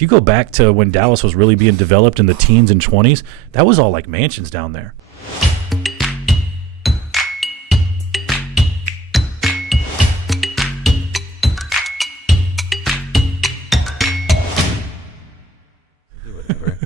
If you go back to when Dallas was really being developed in the teens and 20s, that was all like mansions down there.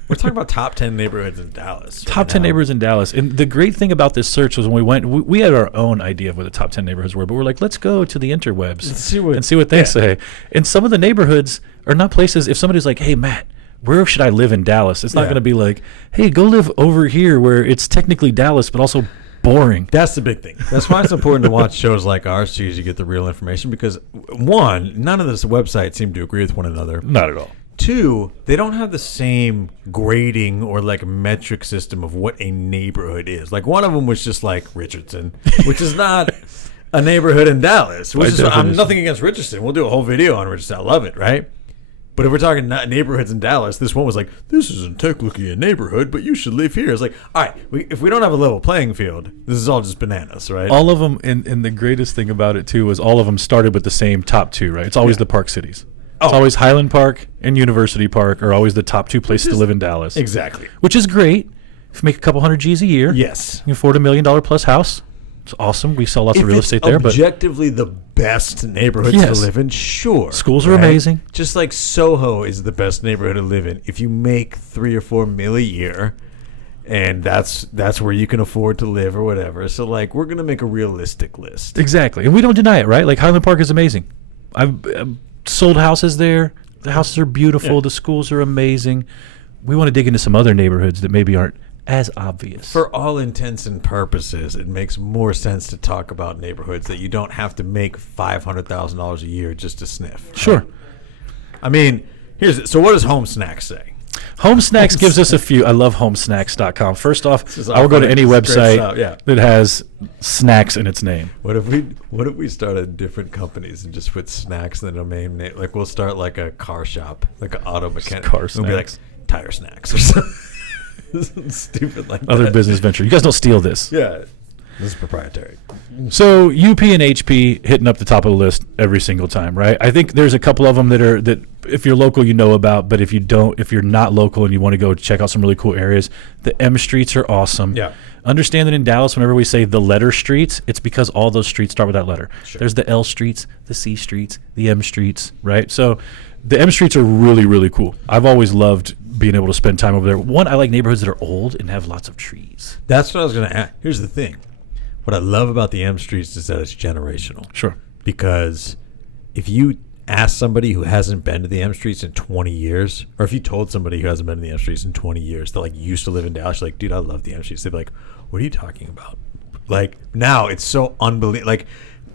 We're talking about top 10 neighborhoods in Dallas. Top 10 neighborhoods in Dallas. And the great thing about this search was when we went, we had our own idea of what the top 10 neighborhoods were, but we're like, let's go to the interwebs and see what they say. And some of the neighborhoods are not places, if somebody's like, hey, Matt, where should I live in Dallas? It's not going to be like, hey, go live over here where it's technically Dallas, but also boring. That's the big thing. That's why it's important to watch shows like ours too, as you get the real information, because one, none of this websites seem to agree with one another. Not at all. Two, they don't have the same grading or like metric system of what a neighborhood is. Like one of them was just like Richardson, which is not a neighborhood in Dallas. Which is, I'm nothing against Richardson. We'll do a whole video on Richardson. I love it, right? But if we're talking not neighborhoods in Dallas, this one was like, this isn't technically a neighborhood, but you should live here. It's like, all right, if we don't have a level playing field, this is all just bananas, right? All of them, and the greatest thing about it too was all of them started with the same top two, right? It's always the Park Cities. It's always Highland Park and University Park are always the top two places to live in Dallas. Exactly. Which is great. If you make a couple $100 G's a year, yes, you can afford $1 million plus house. It's awesome. We sell lots of real estate there. But objectively the best neighborhoods to live in, sure. Schools are amazing. Just like Soho is the best neighborhood to live in. If you make $3 or $4 million a year, and that's where you can afford to live or whatever. So like we're gonna make a realistic list. Exactly, and we don't deny it, right? Like Highland Park is amazing. I've sold houses there. The houses are beautiful. The schools are amazing. We want to dig into some other neighborhoods that maybe aren't as obvious. For all intents and purposes, it makes more sense to talk about neighborhoods that you don't have to make $500,000 a year just to sniff. Right? Sure. I mean, so what does Home Snacks say? Home Snacks gives us a few. I love homesnacks.com. First off, I will go to any website that has snacks in its name. What if we started different companies and just put snacks in the domain name? Like we'll start like a car shop, like an auto mechanic. Car snacks. We'll be like Tire Snacks or something stupid like Other that. business venture. You guys don't steal this. Yeah. This is proprietary. So UP and HP hitting up the top of the list every single time, right? I think there's a couple of them that if you're local, you know about, but if you're not local and you want to go check out some really cool areas, the M streets are awesome. Yeah. Understand that in Dallas, whenever we say the letter streets, it's because all those streets start with that letter. Sure. There's the L streets, the C streets, the M streets, right? So the M streets are really, really cool. I've always loved being able to spend time over there. One, I like neighborhoods that are old and have lots of trees. That's what I was going to ask. Here's the thing. What I love about the M streets is that it's generational. Sure. Because if you ask somebody who hasn't been to the M streets in 20 years, or if you told somebody who hasn't been to the M streets in 20 years that like used to live in Dallas, you're like, dude, I love the M streets. They'd be like, what are you talking about? Like now it's so unbelievable. Like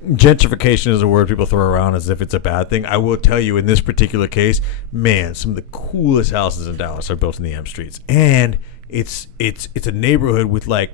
gentrification is a word people throw around as if it's a bad thing. I will tell you in this particular case, man, some of the coolest houses in Dallas are built in the M streets. And it's a neighborhood with like,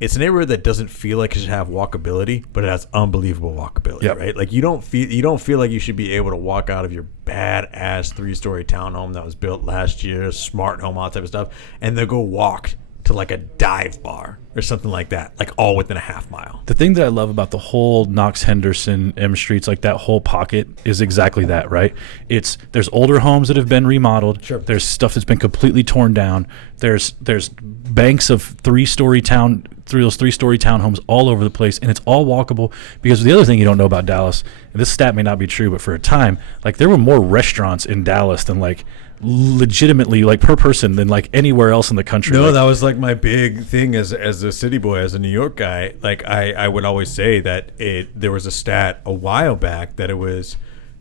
it's a neighborhood that doesn't feel like it should have walkability, but it has unbelievable walkability, right? Like you don't feel like you should be able to walk out of your badass 3-story townhome that was built last year, smart home, all that type of stuff, and then go walk to like a dive bar or something like that, like all within a half mile. The thing that I love about the whole Knox Henderson M streets, like that whole pocket, is exactly that, right? There's older homes that have been remodeled. Sure. There's stuff that's been completely torn down. There's banks of 3-story townhomes all over the place, and it's all walkable. Because the other thing you don't know about Dallas, and this stat may not be true, but for a time, like there were more restaurants in Dallas than like legitimately like per person than like anywhere else in the country. No, like, that was like my big thing as a city boy, as a New York guy. Like I would always say that there was a stat a while back that it was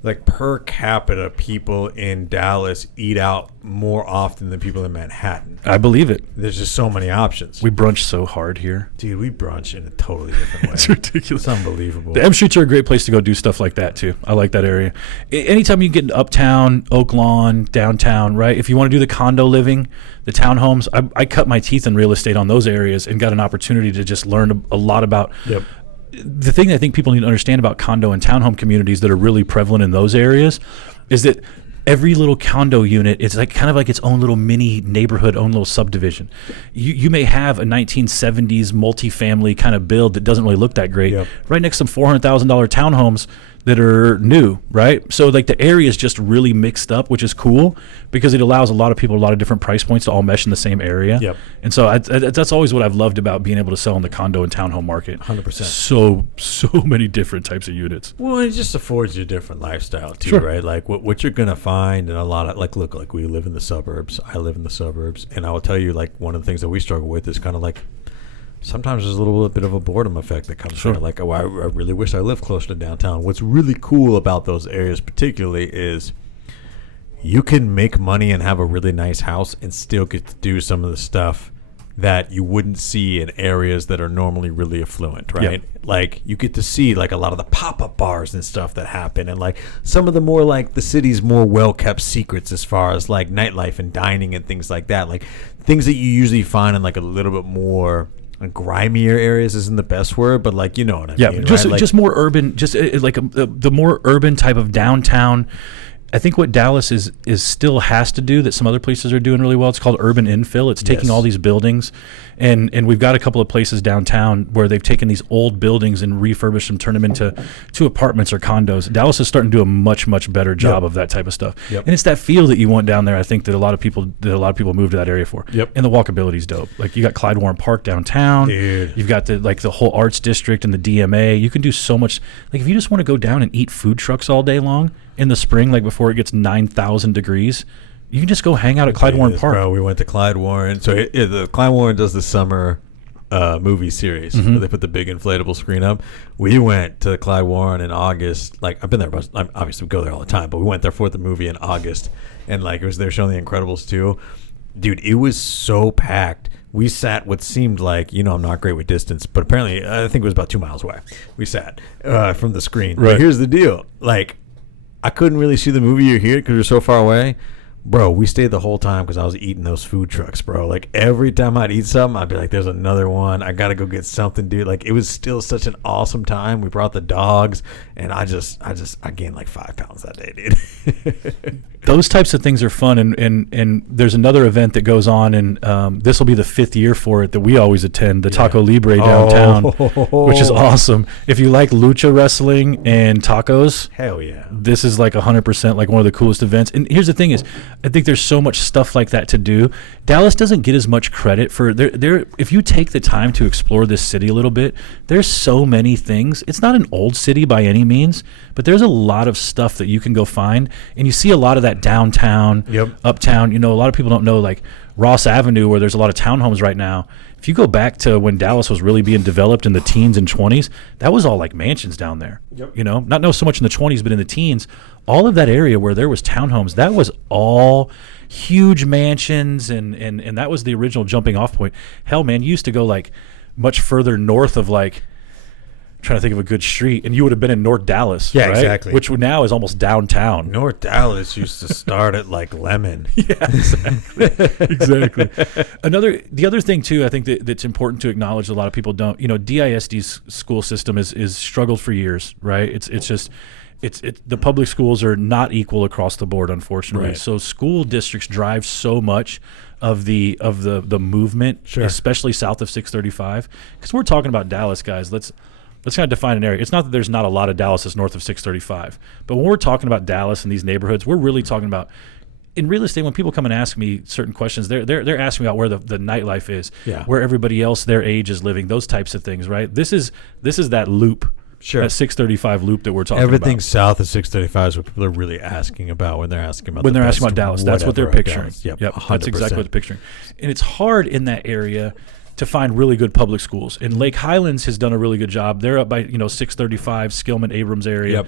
like per capita people in Dallas eat out more often than people in Manhattan. I believe it. There's just so many options. We brunch so hard here. Dude, we brunch in a totally different way. It's ridiculous. It's unbelievable. The M streets are a great place to go do stuff like that too. I like that area. Anytime you get into uptown, Oak Lawn, downtown, right? If you want to do the condo living, the townhomes, I cut my teeth in real estate on those areas and got an opportunity to just learn a lot about. Yep. The thing I think people need to understand about condo and townhome communities that are really prevalent in those areas is that every little condo unit is like kind of like its own little mini neighborhood, own little subdivision. You may have a 1970s multifamily kind of build that doesn't really look that great. Yep. Right next to some $400,000 townhomes that are new, right? So like the area is just really mixed up, which is cool because it allows a lot of people a lot of different price points to all mesh in the same area. Yep. And so that's always what I've loved about being able to sell in the condo and townhome market. 100%. So many different types of units. Well, it just affords you a different lifestyle too, Sure. right? Like what you're gonna find in a lot of like we live in the suburbs. I live in the suburbs, and I will tell you, like, one of the things that we struggle with is kind of like sometimes there's a little bit of a boredom effect that comes Sure. from it. Like, oh, I really wish I lived closer to downtown. What's really cool about those areas particularly is you can make money and have a really nice house and still get to do some of the stuff that you wouldn't see in areas that are normally really affluent, right? Yep. Like, you get to see like a lot of the pop-up bars and stuff that happen, and like some of the more like the city's more well-kept secrets as far as like nightlife and dining and things like that. Like things that you usually find in like a little bit more grimier areas isn't the best word, but like, you know what I mean, just right? Like, just more urban, just like the more urban type of downtown. I think what Dallas is still has to do that some other places are doing really well. It's called urban infill. It's taking Yes. all these buildings, and we've got a couple of places downtown where they've taken these old buildings and refurbished them, turned them into apartments or condos. Dallas is starting to do a much better job Yep. of that type of stuff. Yep. And it's that feel that you want down there. I think that a lot of people move to that area for. Yep. And the walkability is dope. Like you got Clyde Warren Park downtown. Dude. You've got the whole arts district and the DMA. You can do so much. Like if you just want to go down and eat food trucks all day long in the spring, like before it gets 9,000 degrees, you can just go hang out at Clyde Warren Park. Bro, we went to Clyde Warren. So the Clyde Warren does the summer movie series where they put the big inflatable screen up. We went to Clyde Warren in August. Like, I've been there, but obviously we go there all the time, but we went there for the movie in August, and like it was there showing The Incredibles 2. Dude, it was so packed. We sat what seemed like, I'm not great with distance, but apparently I think it was about 2 miles away. We sat from the screen. Right. But here's the deal. Like, I couldn't really see the movie or hear it because we were so far away. Bro, we stayed the whole time because I was eating those food trucks, bro. Like, every time I'd eat something, I'd be like, there's another one. I got to go get something, dude. Like, it was still such an awesome time. We brought the dogs, and I gained like 5 pounds that day, dude. Those types of things are fun, and there's another event that goes on, and this will be the 5th year for it that we always attend, the Taco Libre downtown, which is awesome. If you like lucha wrestling and tacos, Hell yeah. this is like 100% like one of the coolest events. And here's the thing is, I think there's so much stuff like that to do. Dallas doesn't get as much credit for there. If you take the time to explore this city a little bit, there's so many things. It's not an old city by any means, but there's a lot of stuff that you can go find, and you see a lot of that downtown, uptown. A lot of people don't know, like Ross Avenue, where there's a lot of townhomes right now. If you go back to when Dallas was really being developed in the teens and 20s, that was all like mansions down there. Not so much in the 20s, but in the teens, all of that area where there was townhomes, that was all huge mansions, and that was the original jumping off point. Hell, man, you used to go like much further north of like, trying to think of a good street, and you would have been in North Dallas, Yeah, right? exactly. Which now is almost downtown. North Dallas used to start at like Lemon. Yeah, exactly. The other thing too, I think that's important to acknowledge. A lot of people don't. DISD's school system is struggled for years, right? It's the public schools are not equal across the board, unfortunately. Right. So school districts drive so much of the movement, Sure. especially south of 635. Because we're talking about Dallas, guys. Let's kind of define an area. It's not that there's not a lot of Dallas that's north of 635, but when we're talking about Dallas and these neighborhoods, we're really talking about, in real estate, when people come and ask me certain questions, they're asking me about where the nightlife is, where everybody else their age is living, those types of things, right? This is that loop, that 635 loop that we're talking about. Everything south of 635 is what people are really asking about when they're asking about Dallas. That's what they're picturing. Yep, That's exactly what they're picturing. And it's hard in that area to find really good public schools. And Lake Highlands has done a really good job. They're up by 635, Skillman, Abrams area.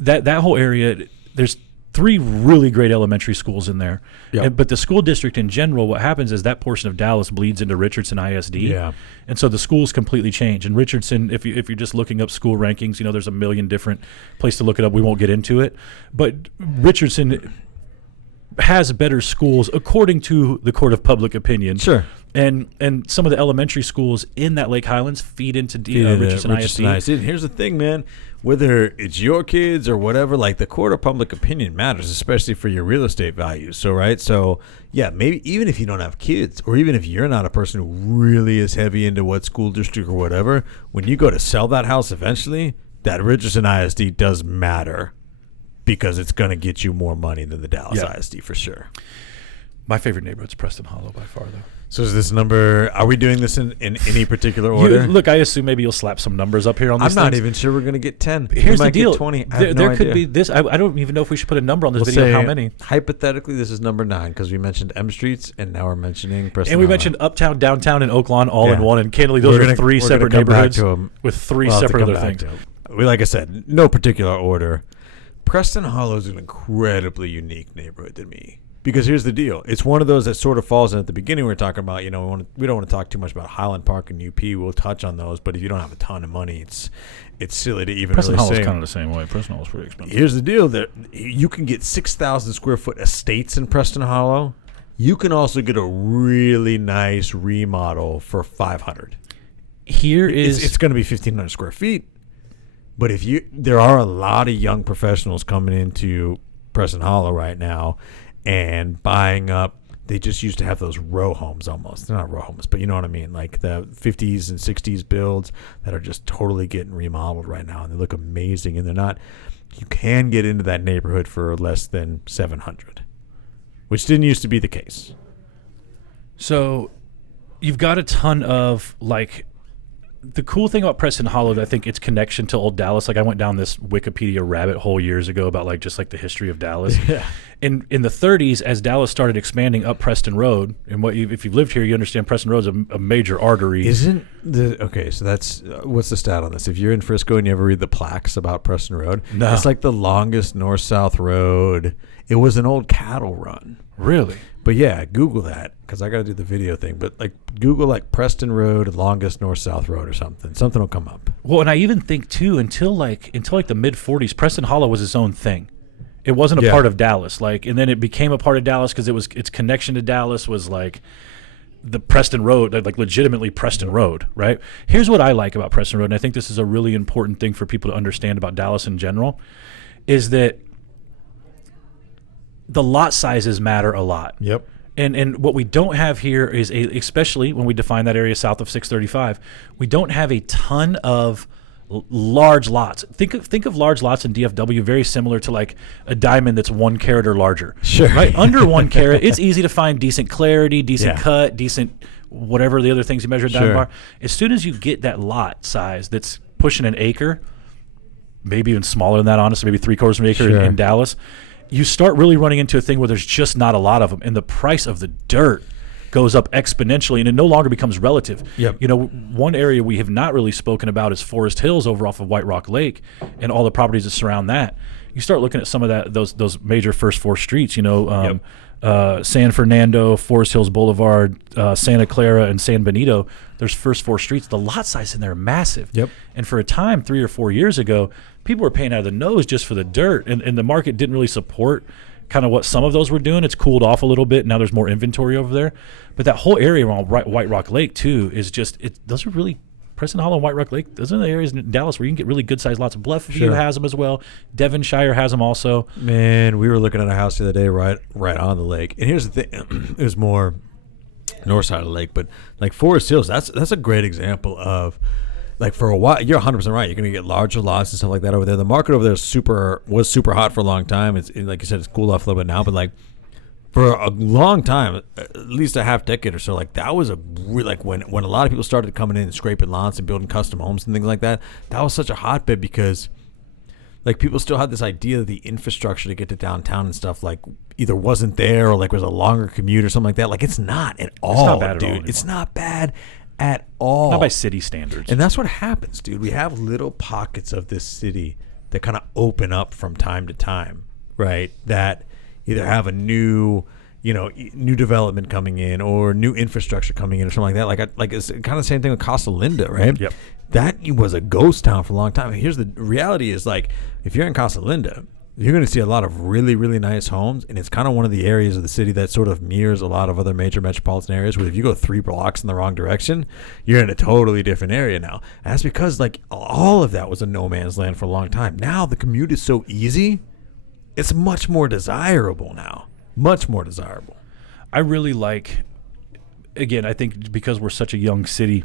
Yep. That whole area, there's 3 really great elementary schools in there. Yep. But the school district in general, what happens is that portion of Dallas bleeds into Richardson ISD. Yeah. And so the schools completely change. And Richardson, if you're just looking up school rankings, there's a million different places to look it up. We won't get into it. But Richardson has better schools according to the court of public opinion. Sure. And some of the elementary schools in that Lake Highlands feed into Richardson ISD. And here's the thing, man. Whether it's your kids or whatever, like the court of public opinion matters, especially for your real estate values. So, yeah, maybe even if you don't have kids, or even if you're not a person who really is heavy into what school district or whatever, when you go to sell that house eventually, that Richardson ISD does matter because it's going to get you more money than the Dallas ISD for sure. My favorite neighborhood's Preston Hollow by far, though. So is this number? Are we doing this in any particular order? Look, I assume maybe you'll slap some numbers up here on these I'm not things. even sure we're going to get 10. Here's the deal. 20. There could be this. I don't even know if we should put a number on this video. How many? Hypothetically, this is number 9 because we mentioned M Streets and now we're mentioning Preston. And we Hollow. mentioned Uptown, Downtown, and Oaklawn all in one. And candidly, those are 3 separate neighborhoods with 3 separate other things. Like I said, no particular order. Preston Hollow is an incredibly unique neighborhood to me. Because here's the deal. It's one of those that sort of falls in at the beginning. We were talking about, we don't want to talk too much about Highland Park and UP. We'll touch on those. But if you don't have a ton of money, it's silly to even Preston really Hollow's say. kind of the same way. Preston Hollow's pretty expensive. Here's the deal. That you can get 6,000 square foot estates in Preston Hollow. You can also get a really nice remodel for 500. It's going to be 1,500 square feet. But there are a lot of young professionals coming into Preston Hollow right now and buying up. They just used to have those row homes almost. They're not row homes, but you know what I mean? Like the 50s and 60s builds that are just totally getting remodeled right now. And they look amazing. And you can get into that neighborhood for less than 700, which didn't used to be the case. So you've got a ton of the cool thing about Preston Hollow, I think its connection to old Dallas. I went down this Wikipedia rabbit hole years ago about the history of Dallas. Yeah. In the 30s, as Dallas started expanding up Preston Road, and if you've lived here, you understand Preston Road's a major artery. So that's what's the stat on this? If you're in Frisco and you ever read the plaques about Preston Road, it's like the longest north-south road. It was an old cattle run. Really? But yeah, Google that because I got to do the video thing. But Google Preston Road, longest north-south road or something. Something will come up. Well, and I even think too until the mid 40s, Preston Hollow was its own thing. It wasn't a part of Dallas. And then it became a part of Dallas because its connection to Dallas was the Preston Road, legitimately Preston Road, right? Here's what I like about Preston Road, and I think this is a really important thing for people to understand about Dallas in general, is that the lot sizes matter a lot. Yep. And what we don't have here is especially when we define that area south of 635, we don't have a ton of large lots. Think of large lots in DFW very similar to a diamond that's 1 carat or larger. Sure. Right? Under 1 carat, it's easy to find decent clarity, decent cut, decent whatever the other things you measure diamond bar. As soon as you get that lot size that's pushing an acre, maybe even smaller than that, honestly, maybe 3/4 of an acre in Dallas, you start really running into a thing where there's just not a lot of them, and the price of the dirt goes up exponentially, and it no longer becomes relative. Yep. One area we have not really spoken about is Forest Hills over off of White Rock Lake and all the properties that surround that. You start looking at some of those major first 4 streets, San Fernando, Forest Hills Boulevard, Santa Clara, and San Benito. There's first 4 streets. The lot size in there are massive. Yep. And for a time, 3 or 4 years ago, people were paying out of the nose just for the dirt, and the market didn't really support kind of what some of those were doing. It's cooled off a little bit. Now there's more inventory over there. But that whole area around White Rock Lake, too, is just – those are really – Preston Hollow and White Rock Lake, those are the areas in Dallas where you can get really good-sized lots. Bluffview has them as well. Devonshire has them also. Man, we were looking at a house the other day right on the lake. And here's the thing. It was more north side of the lake. But, Forest Hills, that's a great example of – for a while, you're 100% right. You're going to get larger lots and stuff like that over there. The market over there was super hot for a long time. It's like you said, it's cooled off a little bit now, but for a long time, at least a half decade or so, that was a really, when a lot of people started coming in and scraping lots and building custom homes and things like that. That was such a hotbed because people still had this idea that the infrastructure to get to downtown and stuff either wasn't there or was a longer commute or something like that. It's not at all, it's not bad dude. At all it's not bad at all. Not by city standards. And that's what happens, dude. We have little pockets of this city that kind of open up from time to time, right? That either have a new development coming in or new infrastructure coming in or something like that. It's kind of the same thing with Casa Linda, right? Yep. That was a ghost town for a long time. And here's the reality is if you're in Casa Linda, you're going to see a lot of really, really nice homes, and it's kind of one of the areas of the city that sort of mirrors a lot of other major metropolitan areas where if you go 3 blocks in the wrong direction, you're in a totally different area now. And that's because, all of that was a no man's land for a long time. Now the commute is so easy, it's much more desirable now. Much more desirable. I really again, I think because we're such a young city,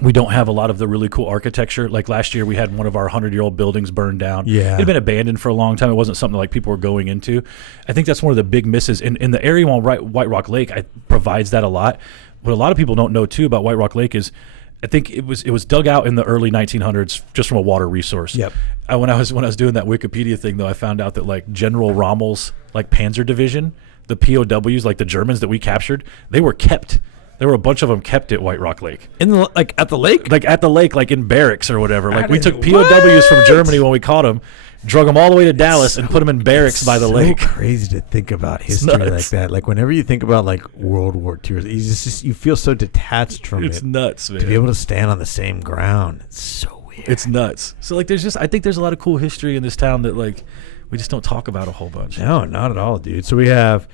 We don't have a lot of the really cool architecture. Like last year, we had one of our 100-year-old buildings burned down. Yeah. It had been abandoned for a long time. It wasn't something like people were going into. I think that's one of the big misses. In the area on White Rock Lake, it provides that a lot. What a lot of people don't know, too, about White Rock Lake is I think it was dug out in the early 1900s just from a water resource. Yep. When I was doing that Wikipedia thing, though, I found out that, like, General Rommel's, like, Panzer Division, the POWs, like the Germans that we captured, they were kept. There were a bunch of them kept at White Rock Lake. At the lake? Like at the lake, like in barracks or whatever. Like we took POWs from Germany when we caught them, drug them all the way to Dallas and put them in barracks by the lake. It's so crazy to think about history like that. Like whenever you think about like World War II, you feel so detached from it. It's nuts, man. To be able to stand on the same ground. It's so weird. It's nuts. So like I think there's a lot of cool history in this town that like we just don't talk about a whole bunch. No, not at all, dude. So we have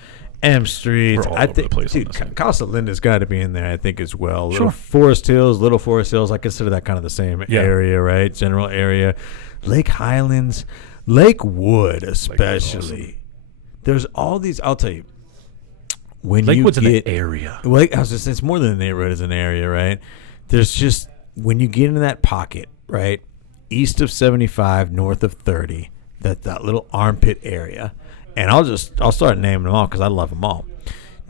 M Street. We're all over the place on Dude, this thing. Casa Linda's got to be in there, I think, as well. Sure. Little Forest Hills. I consider that kind of the same area, right? General area. Lake Highlands, Lakewood, especially. There's all these. I'll tell you. When Lakewood's you get an area. I was just, it's more than a neighborhood; it's an area, right? There's just when you get in that pocket, right, east of 75, north of 30, that little armpit area. And I'll start naming them all because I love them all.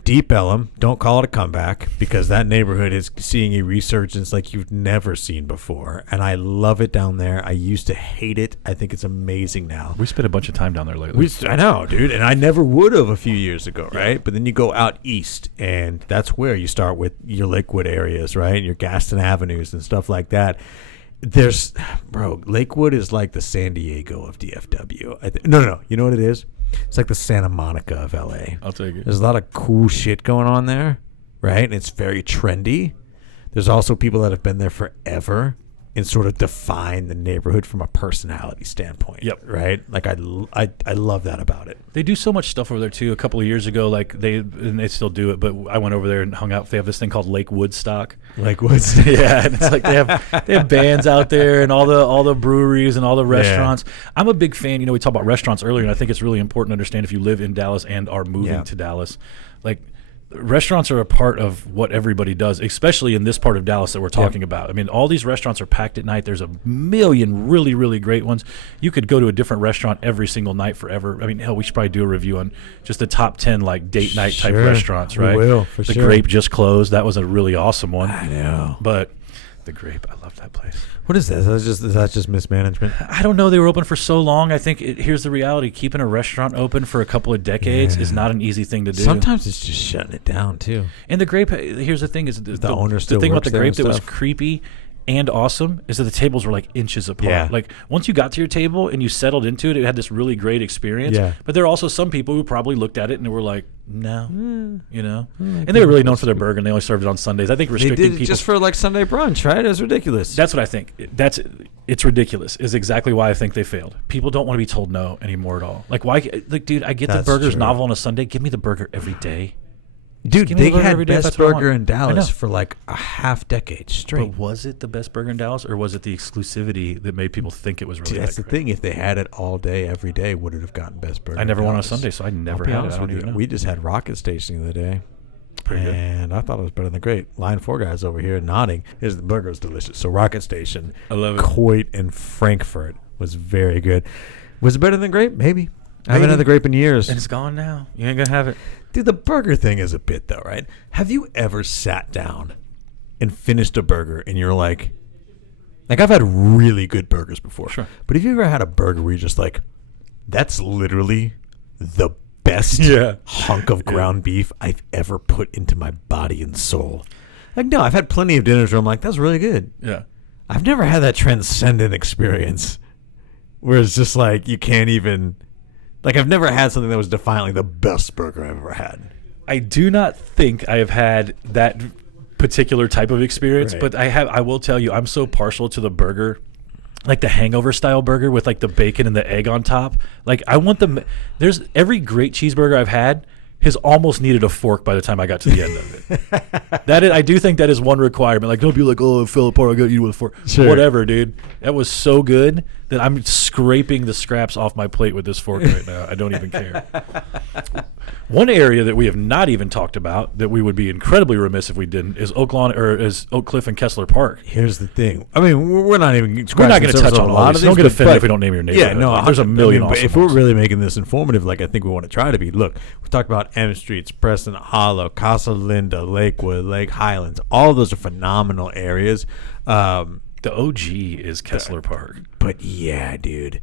Deep Ellum, don't call it a comeback because that neighborhood is seeing a resurgence like you've never seen before. And I love it down there. I used to hate it. I think it's amazing now. We spent a bunch of time down there lately. I know, dude. And I never would have a few years ago, right? Yeah. But then you go out east and that's where you start with your Lakewood areas, right? Your Gaston Avenues and stuff like that. Lakewood is like the San Diego of DFW. No. You know what it is? It's like the Santa Monica of LA. I'll take it. There's a lot of cool shit going on there, right? And it's very trendy. There's also people that have been there forever and sort of define the neighborhood from a personality standpoint. Yep. Right? Like I love that about it. They do so much stuff over there too. A couple of years ago, like they still do it, but I went over there and hung out. They have this thing called Lake Woodstock. Yeah, and it's like they have bands out there and all the breweries and all the restaurants. Yeah. I'm a big fan. You know, we talked about restaurants earlier, and I think it's really important to understand if you live in Dallas and are moving to Dallas, like. Restaurants are a part of what everybody does, especially in this part of Dallas that we're talking about. I mean, all these restaurants are packed at night. There's a million really, really great ones. You could go to a different restaurant every single night forever. I mean, hell, we should probably do a review on just the top 10 like date night type restaurants, right? We will, for the Grape just closed. That was a really awesome one. I know. But the Grape, I love that place. What is that? Is that just mismanagement? I don't know. They were open for so long. I think here's the reality. Keeping a restaurant open for a couple of decades is not an easy thing to do. Sometimes it's just shutting it down, too. And the Grape, here's the thing. Is the owner still the thing about the works there Grape and that was stuff? creepy and awesome is that the tables were like inches apart. Yeah. Like once you got to your table and you settled into it, it had this really great experience. Yeah. But there are also some people who probably looked at it and were like, no, you know. And they were really known for their burger, and they only served it on Sundays. I think restricting they did it people just for like Sunday brunch, right? It was ridiculous. That's what I think. It's ridiculous. Is exactly why I think they failed. People don't want to be told no anymore at all. Like why? Like, dude, I get the burger's novel on a Sunday. Give me the burger every day. Dude, they had best burger in I Dallas know. for like a half decade straight. But was it the best burger in Dallas, or was it the exclusivity that made people think it was really That's the great? thing. If they had it all day, every day, would it have gotten best burger? I never in went on a Dallas? Sunday, so I never I'll be had it. honest I don't with even you. know. We just had Rocket Station the other day. Pretty good. And I thought it was better than great. Line 4 guys over here nodding. Here's the burger was delicious. So Rocket Station, I love it. Coit and Frankfurt was very good. Was it better than grape? Maybe. I haven't had the grape in years. And it's gone now. You ain't gonna have it. Dude, the burger thing is a bit though, right? Have you ever sat down and finished a burger and you're like I've had really good burgers before. Sure. But have you ever had a burger where you're just like, that's literally the best hunk of ground beef I've ever put into my body and soul? Like, no, I've had plenty of dinners where I'm like, that's really good. Yeah. I've never had that transcendent experience where it's just like you can't even, like, I've never had something that was defiantly the best burger I've ever had. I do not think I have had that particular type of experience, Right. but I will tell you, I'm so partial to the burger, like the hangover style burger with like the bacon and the egg on top. Like I want there's every great cheeseburger I've had has almost needed a fork by the time I got to the end of it. I do think that is one requirement. Like don't be like, oh, it fell apart, I got to eat it with a fork. Sure. Whatever, dude. That was so good that I'm scraping the scraps off my plate with this fork right now. I don't even care. One area that we have not even talked about that we would be incredibly remiss if we didn't is Oak Cliff and Kessler Park. Here's the thing. I mean, we're not even. We're not going to touch on a lot of these. Don't get offended if we don't name your neighborhood. Yeah, no, like, there's a million. But if we're really making this informative, like I think we want to try to be. Look, we talked about M Streets, Preston Hollow, Casa Linda, Lakewood, Lake Highlands. All of those are phenomenal areas. The OG is Kessler Park. But yeah, dude.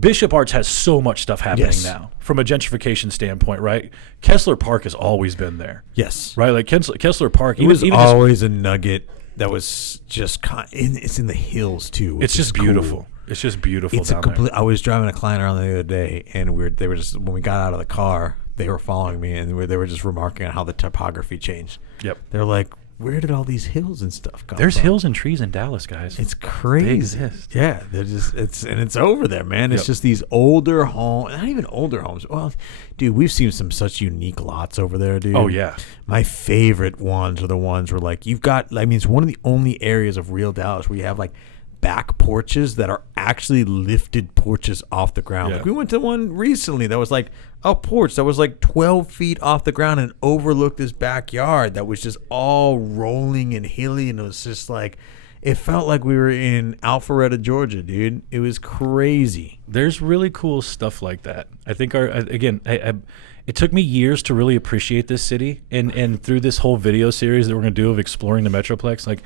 Bishop Arts has so much stuff happening now from a gentrification standpoint, right? Kessler Park has always been there. Yes. Right? Like Kessler Park. It was always a nugget that was just it's in the hills, too. It's just beautiful. Cool. It's just beautiful down there. I was driving a client around the other day, and they were just, when we got out of the car, they were following me, and they were just remarking on how the topography changed. Yep. They're like, where did all these hills and stuff come There's from? hills and trees in Dallas, guys. It's crazy. They exist. Yeah, they're just it's over there, man. It's just these older homes, not even older homes. Well, dude, we've seen some such unique lots over there, dude. Oh yeah. My favorite ones are the ones where like you've got. I mean, it's one of the only areas of real Dallas where you have like back porches that are actually lifted porches off the ground. Yeah. Like we went to one recently that was like a porch that was like 12 feet off the ground and overlooked this backyard that was just all rolling and hilly, and it was just like, it felt like we were in Alpharetta, Georgia, dude. It was crazy. There's really cool stuff like that. I think it took me years to really appreciate this city, and through this whole video series that we're going to do of exploring the Metroplex, like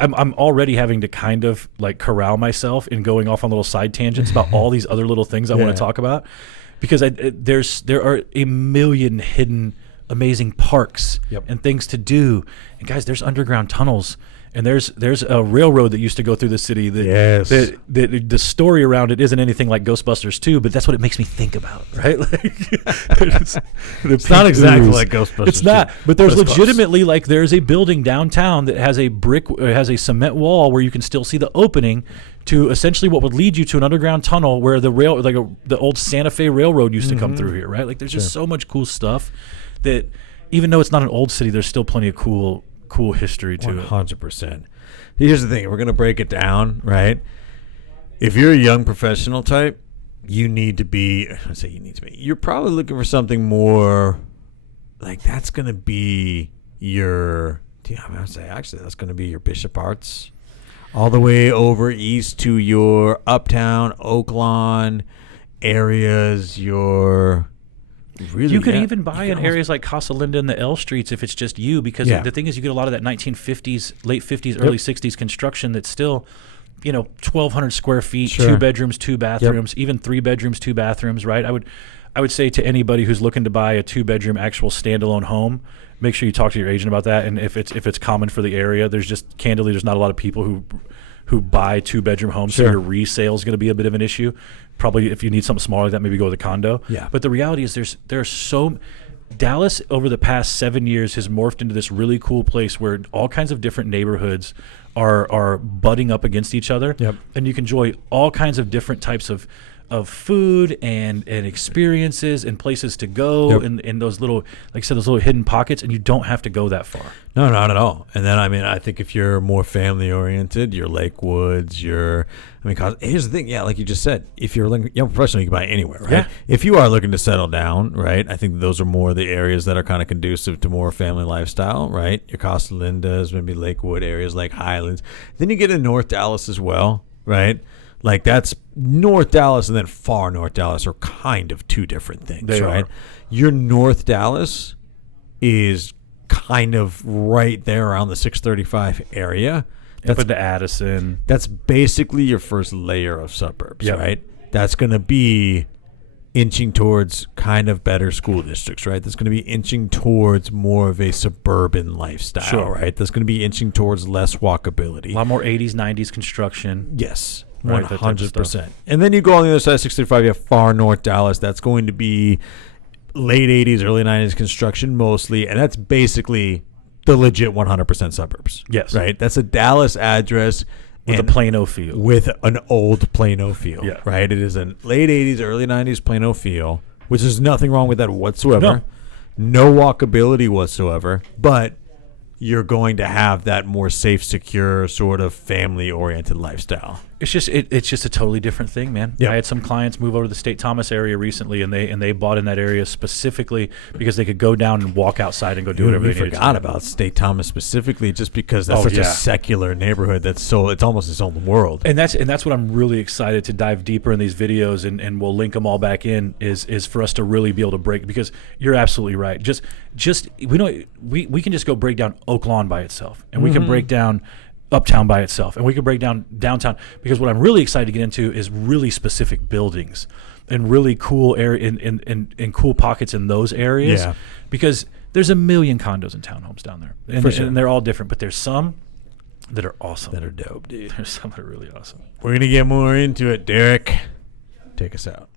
I'm already having to kind of like corral myself in going off on little side tangents about all these other little things I want to talk about, because there are a million hidden amazing parks and things to do. And guys, there's underground tunnels, and there's a railroad that used to go through the city that the story around it isn't anything like Ghostbusters 2, but that's what it makes me think about, right? Like, it's not exactly like Ghostbusters. It's not, but there's legitimately like there's a building downtown that has a cement wall where you can still see the opening to essentially what would lead you to an underground tunnel where the old Santa Fe Railroad used to come through here, right? Like there's just so much cool stuff that even though it's not an old city, there's still plenty of cool history to 100%. Here's the thing. We're going to break it down, right? If you're a young professional type, you're probably looking for something more like that's going to be that's going to be your Bishop Arts all the way over east to your Uptown, Oaklawn areas, you could even buy in areas like Casa Linda and the L Streets if it's just you, because the thing is you get a lot of that 1950s, late 50s, early 60s construction that's still, 1,200 square feet, 2 bedrooms, 2 bathrooms, even 3 bedrooms, 2 bathrooms, right? I would say to anybody who's looking to buy a 2-bedroom actual standalone home, make sure you talk to your agent about that. And if it's common for the area, there's not a lot of people who buy 2-bedroom homes, so your resale is going to be a bit of an issue. Probably if you need something smaller like that, maybe go with a condo. Yeah. But the reality is Dallas over the past 7 years has morphed into this really cool place where all kinds of different neighborhoods are butting up against each other. Yep. And you can enjoy all kinds of different types of food and experiences and places to go in those little, like I said, those little hidden pockets, and you don't have to go that far. No, not at all. And then, I think if you're more family oriented, your Lakewoods, here's the thing. Yeah, like you just said, if you're a young professional, you can buy anywhere, right? Yeah. If you are looking to settle down, right, I think those are more the areas that are kind of conducive to more family lifestyle, right? Your Casa Lindas, maybe Lakewood areas like Highlands. Then you get in North Dallas as well, right? Like that's North Dallas and then far North Dallas are kind of two different things, right? Your North Dallas is kind of right there around the 635 area. That's the Addison. That's basically your first layer of suburbs, right? That's going to be inching towards kind of better school districts, right? That's going to be inching towards more of a suburban lifestyle, right? That's going to be inching towards less walkability. A lot more 80s, 90s construction. Yes. 100%. And then you go on the other side of 635, you have far North Dallas. That's going to be late 80s, early 90s construction mostly. And that's basically the legit 100% suburbs. Yes. Right? That's a Dallas address. With a Plano feel. With an old Plano feel. Yeah. Right? It is a late 80s, early 90s Plano feel, which is nothing wrong with that whatsoever. No walkability whatsoever. But you're going to have that more safe, secure, sort of family-oriented lifestyle. It's just it's just a totally different thing, man. Yep. I had some clients move over to the State Thomas area recently, and they bought in that area specifically because they could go down and walk outside and go do whatever We they needed to. forgot about State Thomas specifically, just because that's such a secular neighborhood that's it's almost its own world. And that's what I'm really excited to dive deeper in these videos, and we'll link them all back in. Is for us to really be able to break, because you're absolutely right. Just we can just go break down Oak Lawn by itself, and we can break down Uptown by itself, and we can break down downtown, because what I'm really excited to get into is really specific buildings and really cool area in cool pockets in those areas. Yeah. Because there's a million condos and townhomes down there, and, For sure. and they're all different, but there's some that are awesome. That are dope, dude. There's some that are really awesome. We're going to get more into it. Derek, take us out.